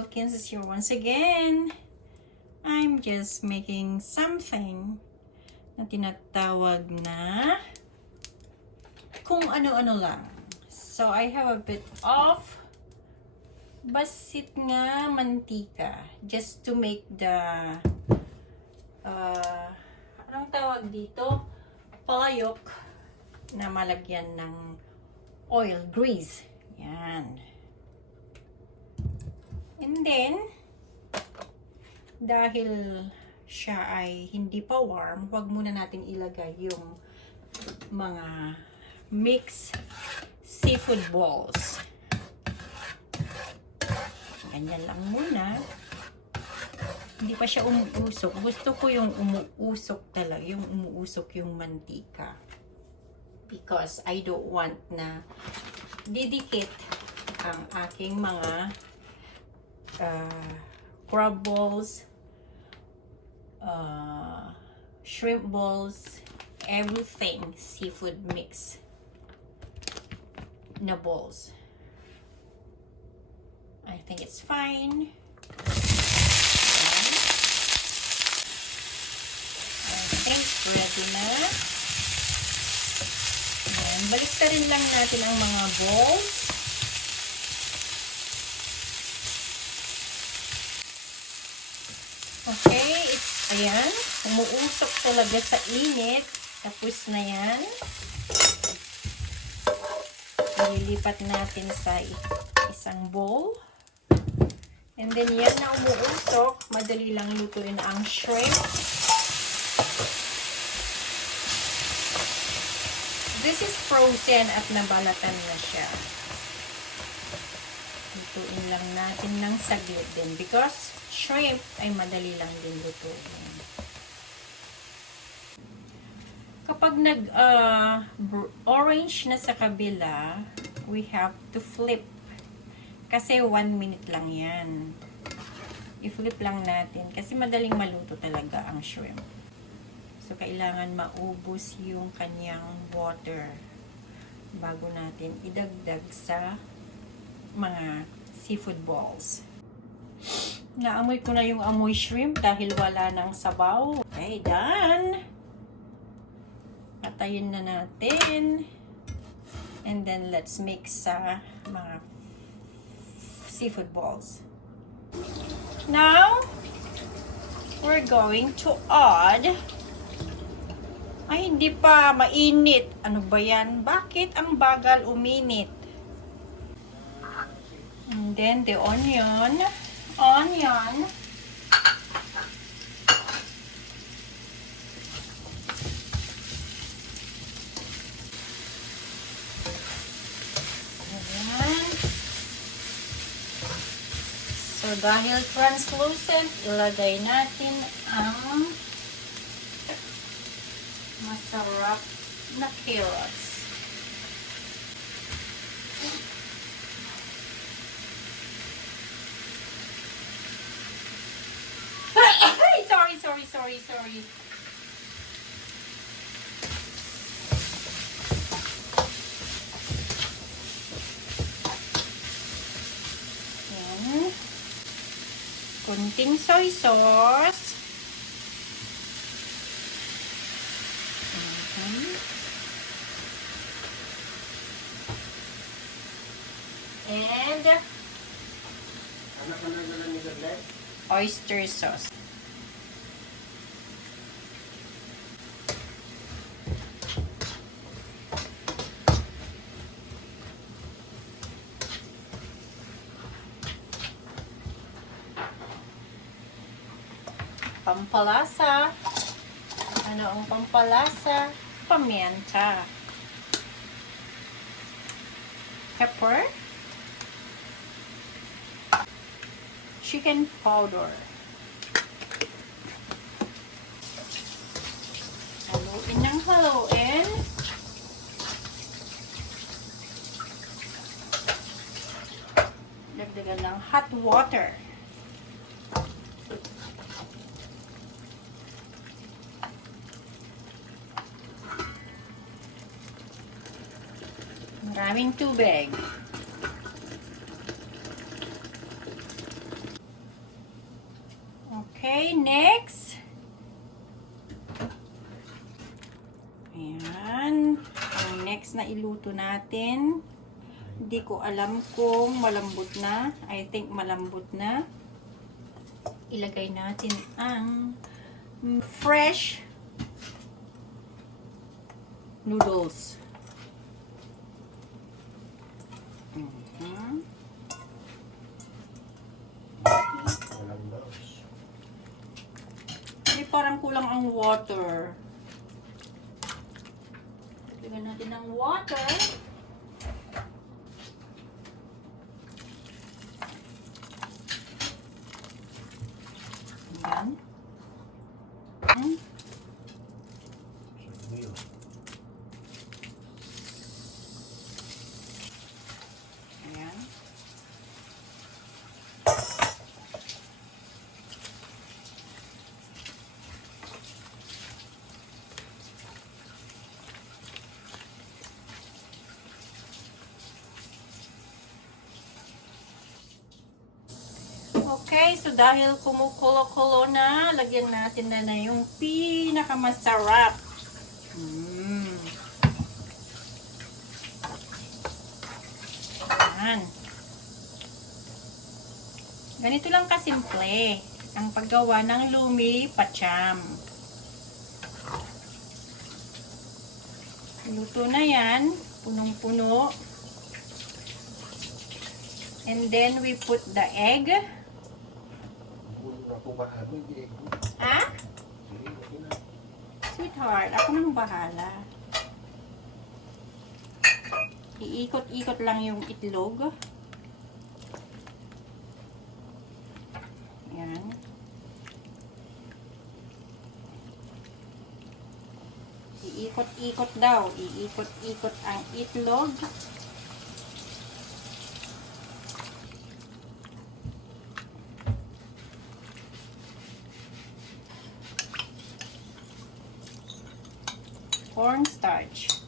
Wilkins is here once again. I'm just making something na tinatawag na kung ano-ano lang. So, I have a bit of basit nga mantika just to make the anong tawag dito? Palayok na malagyan ng oil, grease. Yan. And then, dahil siya ay hindi pa warm, huwag muna natin ilagay yung mga mixed seafood balls. Ganyan lang muna. Hindi pa siya umuusok. Gusto ko yung umuusok talaga, yung umuusok yung mantika. Because I don't want na didikit ang aking mga crab balls, shrimp balls, everything seafood mix na balls. I think it's fine. I think ready na. Ayan, baliktarin lang natin ang mga balls. Okay, ayan, umuusok talaga sa init. Tapos na yan. Ililipat natin sa isang bowl. And then yan na umuusok. Madali lang lutuin ang shrimp. This is frozen at nabalatan na siya. Lutuin lang natin ng saglit din because shrimp ay madali lang din lutuin. Kapag orange na sa kabila, we have to flip. Kasi 1 minute lang yan. I-flip lang natin kasi madaling maluto talaga ang shrimp. So, kailangan maubos yung kanyang water bago natin idagdag sa mga seafood balls. Naamoy ko na yung amoy shrimp dahil wala nang sabaw. Okay, done! Patayin na natin. And then, let's mix sa mga seafood balls. Now, we're going to add. Ay, hindi pa. Mainit. Ano ba yan? Bakit ang bagal uminit? And then, the onion. Onion. Ayan. So, dahil translucent, ilagay natin ang masarap na carrots. Sorry. Yan. Kunting soy sauce. And oyster sauce. Pampalasa. Ano ang pampalasa? Pamienta. Pepper. Chicken powder. Haluin ng haluin. Dagdagan ng hot water. Maraming tubig. Okay, next. Ayan. Ang next na iluto natin. Hindi ko alam kung malambot na. I think malambot na. Ilagay natin ang fresh noodles. Hindi, parang kulang ang water. Lagyan natin ng water. Ayan. Ayan. Okay, so dahil kumukulo-kulo na, lagyan natin na yung pinakamasarap. Ayan. Ganito lang kasimple ang paggawa ng lumi pacham. Luto na yan, punong-puno. And then we put the egg. Ha? Sweetheart, ako nang bahala. Iikot-ikot lang yung itlog. Ayan. Iikot-ikot daw. Iikot-ikot ang itlog. Cornstarch.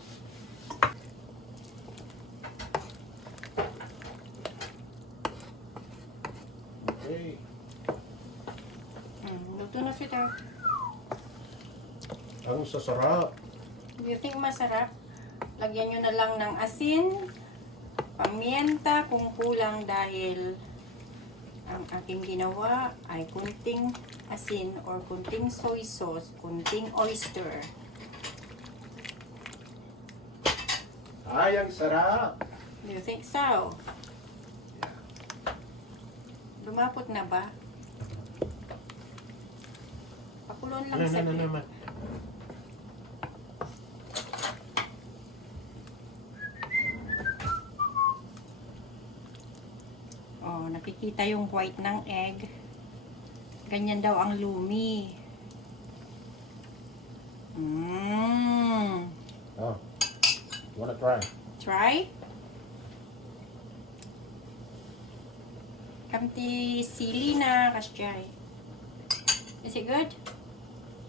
Okay. Luto na, sweetheart. Ang sasarap. Do you think masarap? Lagyan nyo na lang ng asin, pamienta kung kulang dahil ang aking ginawa ay kunting asin or kunting soy sauce, kunting oyster. Ay, ang sarap. Do you think so? Lumapot na ba? Pakulon lang sa naman. Oh, nakikita yung white ng egg. Ganyan daw ang lumi. Oh, wanna try? Try? Kamti sili na kasyay. Is it good?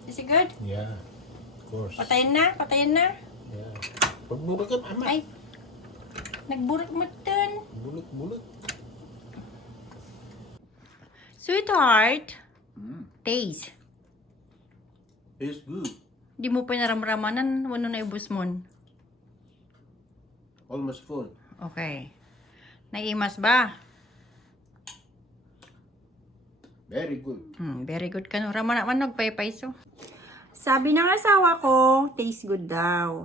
Is it good? Yeah, of course. Patayin na? Patayin na? Yeah. Pagbubulot ama. Ay, nagburik mo dun. Bulot. Sweetheart, taste. It's good. Di mo pa naramramanan, wano na ibus mo. Almost full. Okay. Naimas ba? Very good. Very good ka no. Rama naman nagpaypayso. Sabi ng asawa ko, taste good daw.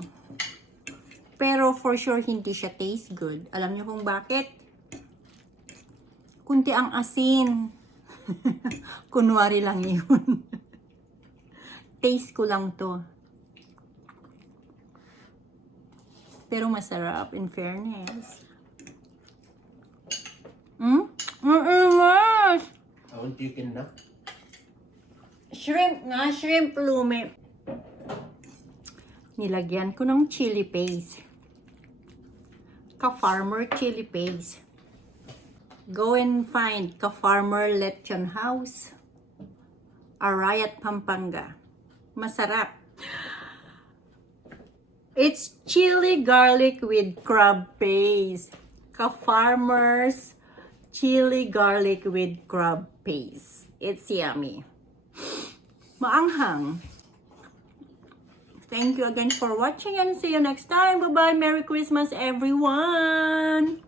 Pero for sure, hindi siya taste good. Alam niyo kung bakit? Kunti ang asin. Kunwari lang yun. Taste ko lang to. Pero masarap, in fairness. Mas! Ang chicken na. Shrimp nga, shrimp lumi. Nilagyan ko ng chili paste. Ka-farmer chili paste. Go and find Ka-farmer Lechon House. Arayat, Pampanga. Masarap. It's chili garlic with crab paste. Ka-farmer's chili garlic with crab paste. It's yummy. maanghang. Thank you again for watching and see you next time. Bye-bye. Merry Christmas, everyone!